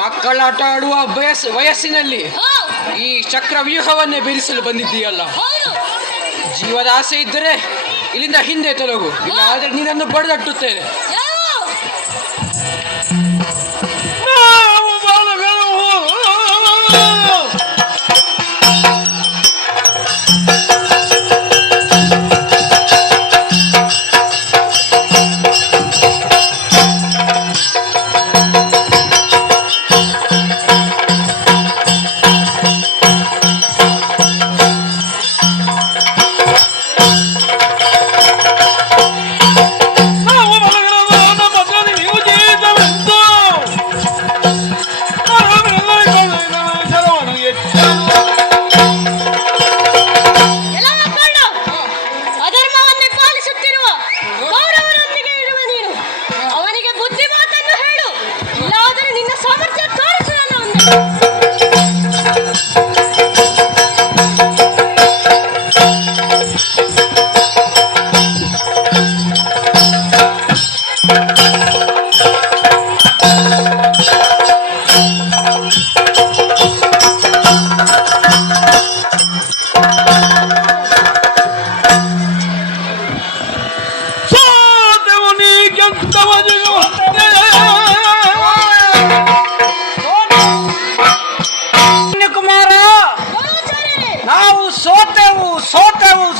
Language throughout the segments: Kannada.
ಮಕ್ಕಳಾಟ ಆಡುವ ವಯಸ್ಸಿನಲ್ಲಿ ಈ ಚಕ್ರವ್ಯೂಹವನ್ನೇ ಬೀರಿಸಲು ಬಂದಿದ್ದೀಯಲ್ಲ. ಜೀವದ ಆಸೆ ಇದ್ದರೆ ಇಲ್ಲಿಂದ ಹಿಂದೆ ತೊಲಗು, ಇಲ್ಲ ಆದರೆ ನೀನನ್ನು ಬಡಿದಟ್ಟುತ್ತೇನೆ.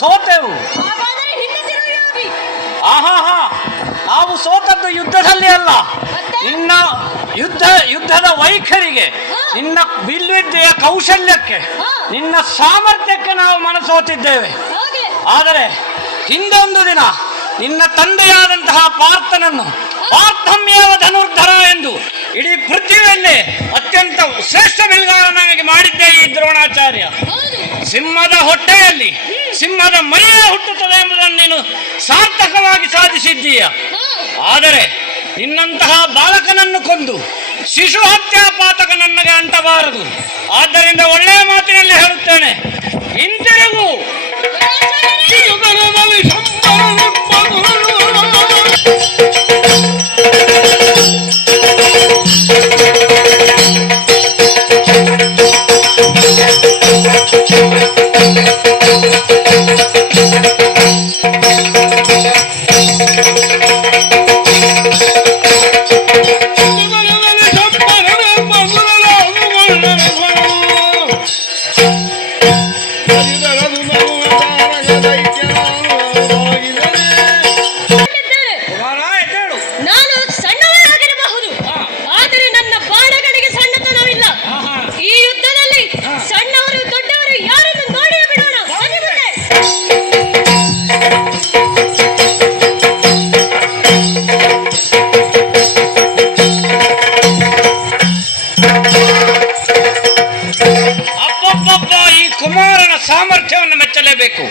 ಸೋತೆವು. ನಾವು ಸೋತದ್ದು ಯುದ್ಧದಲ್ಲಿ ಅಲ್ಲ, ನಿನ್ನ ಯುದ್ಧದ ವೈಖರಿಗೆ, ನಿನ್ನ ಬಿಲ್ವಿದ್ಯೆಯ ಕೌಶಲ್ಯಕ್ಕೆ, ನಿನ್ನ ಸಾಮರ್ಥ್ಯಕ್ಕೆ ನಾವು ಮನಸೋತಿದ್ದೇವೆ. ಆದರೆ ಹಿಂದೊಂದು ದಿನ ನಿನ್ನ ತಂದೆಯಾದಂತಹ ಪಾರ್ಥನನ್ನು ಪಾರ್ಥಮ್ಯವ ಧನುರ್ಧರ ಎಂದು ಇಡೀ ಪೃಥ್ವಿಯಲ್ಲೇ ಅತ್ಯಂತ ಶ್ರೇಷ್ಠ ಬಿಲ್ಗಾರನಾಗಿ ಮಾಡಿದ್ದೇ ಈ ದ್ರೋಣಾಚಾರ್ಯ. ಸಿಂಹದ ಹೊಟ್ಟೆಯಲ್ಲಿ ಸಿಂಹದ ಮರಿಯೇ ಹುಟ್ಟುತ್ತದೆ ಎಂಬುದನ್ನು ನೀನು ಸಾರ್ಥಕವಾಗಿ ಸಾಧಿಸಿದ್ದೀಯ. ಆದರೆ ನಿನ್ನಂತಹ ಬಾಲಕನನ್ನು ಕೊಂದು ಶಿಶು ಹತ್ಯಾಪಾತಕ ನನಗೆ ಅಂಟಬಾರದು. ಆದ್ದರಿಂದ ಒಳ್ಳೆಯ ಮಾತಿನಲ್ಲಿ ಹೇಳುತ್ತೇನೆ, ಹಿಂತಿರುಗು. ಸಾಮರ್ಥ್ಯವನ್ನು ಮೆಚ್ಚಲೇಬೇಕು.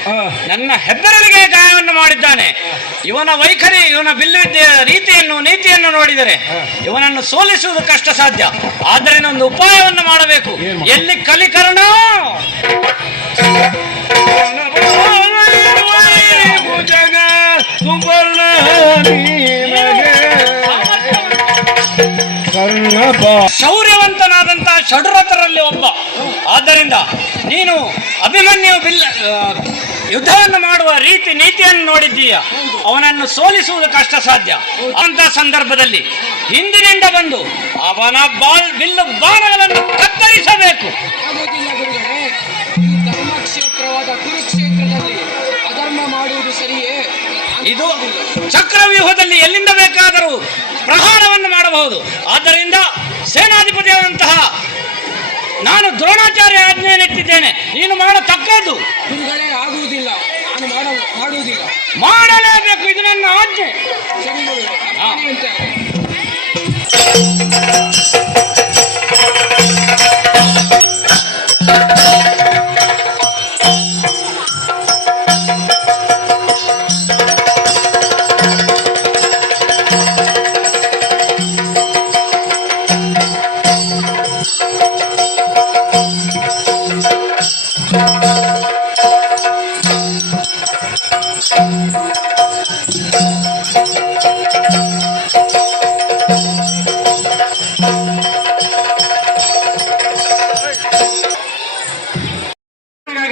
ನನ್ನ ಹೆಬ್ಬೆರಳಿಗೆ ಗಾಯವನ್ನು ಮಾಡಿದ್ದಾನೆ. ಇವನ ವೈಖರಿ, ಇವನ ಬಿಲ್ಲುವಿದ್ಯೆಯ ರೀತಿಯನ್ನು ನೀತಿಯನ್ನು ನೋಡಿದರೆ ಇವನನ್ನು ಸೋಲಿಸುವುದು ಕಷ್ಟ ಸಾಧ್ಯ. ಆದ್ದರಿಂದ ಒಂದು ಉಪಾಯವನ್ನು ಮಾಡಬೇಕು. ಎಲ್ಲಿ ಕಲಿಕರಣ ಶೌರ್ಯವಂತನಾದಂತಹ ಷಡ್ರಥರಲ್ಲಿ ಒಬ್ಬ. ಆದ್ದರಿಂದ ನೀನು ಅಭಿಮನ್ಯು ಯುದ್ಧವನ್ನು ಮಾಡುವ ರೀತಿ ನೀತಿಯನ್ನು ನೋಡಿದ್ದೀಯ. ಅವನನ್ನು ಸೋಲಿಸುವುದು ಕಷ್ಟ ಸಾಧ್ಯ. ಅಂತ ಸಂದರ್ಭದಲ್ಲಿ ಹಿಂದಿನಿಂದ ಬಂದು ಅವನ ಬಿಲ್ಲು ಬಾಣಗಳನ್ನು ಕತ್ತರಿಸಬೇಕು. ಧರ್ಮಕ್ಷೇತ್ರವಾದ ಕುರುಕ್ಷೇತ್ರದಲ್ಲಿ ಅಧರ್ಮ ಮಾಡುವುದು ಸರಿಯೇ? ಇದು ಚಕ್ರವ್ಯೂಹದಲ್ಲಿ ಎಲ್ಲಿಂದ ಬೇಕಾದರೂ ಪ್ರಹಾರವನ್ನು ಮಾಡಬಹುದು. ಆದ್ದರಿಂದ ಸೇನಾಧಿಪತಿಯಾದಂತಹ ನಾನು ದ್ರೋಣಾಚಾರ್ಯ ಆಜ್ಞೆಯನ್ನಿಟ್ಟಿದ್ದೇನೆ, ನೀನು ಮಾಡತಕ್ಕದ್ದು. ಗುರುಗಳೇ ಆಗುವುದಿಲ್ಲ, ನಾನು ಮಾಡುವುದಿಲ್ಲ. ಮಾಡಲೇಬೇಕು, ಇದು ನನ್ನ ಆಜ್ಞೆ. ಸರಿ ಗುರುಗಳೇ, ಅಪ್ಪಣೆಯಂತೆ ಆಗಲಿ.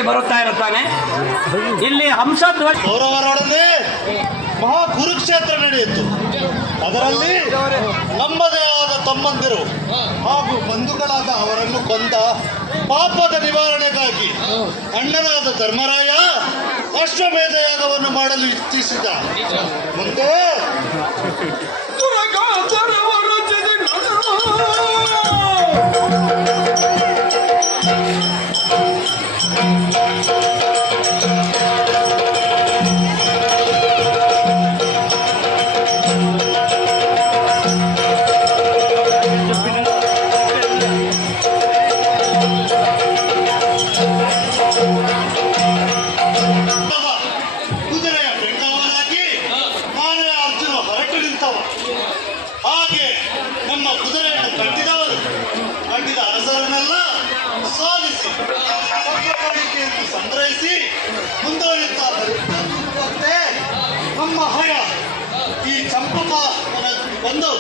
ಬರುತ್ತಾ ಇರುತ್ತಾನೆ. ಇಲ್ಲಿ ಹಂಸಧ್ವಜ ಕೌರವರೊಡನೆ ಮಹಾ ಕುರುಕ್ಷೇತ್ರ ನಡೆಯಿತು. ಅದರಲ್ಲಿ ನಮ್ಮದೇ ಆದ ತಮ್ಮಂದಿರು ಹಾಗೂ ಬಂಧುಗಳಾದ ಅವರನ್ನು ಕೊಂದ ಪಾಪದ ನಿವಾರಣೆಗಾಗಿ ಅಣ್ಣನಾದ ಧರ್ಮರಾಯ ಅಶ್ವಮೇಧ ಯಾಗವನ್ನು ಮಾಡಲು ಇಚ್ಛಿಸಿದ. ಮುಂದೆ ಕುದುರೆಯ ಬೆಂಗಾವಲಾಗಿ ನಾನೇ ಅರ್ಜುನ ಹೊರಟು ನಿಂತವ. ಹಾಗೆ ನಮ್ಮ ಕುದುರೆಯನ್ನು ಕಟ್ಟಿದ ಅರಸರನ್ನೆಲ್ಲ ಸೋಲಿಸಿ ಚಕ್ರಪಾಣಿಕೆಯನ್ನು ಸಂಗ್ರಹಿಸಿ ಮುಂದುವರಿಯುತ್ತಾ ಬರುತ್ತಂತೆ ನಮ್ಮ ಹಯ ಈ ಚಂಪಕ ಬಂದು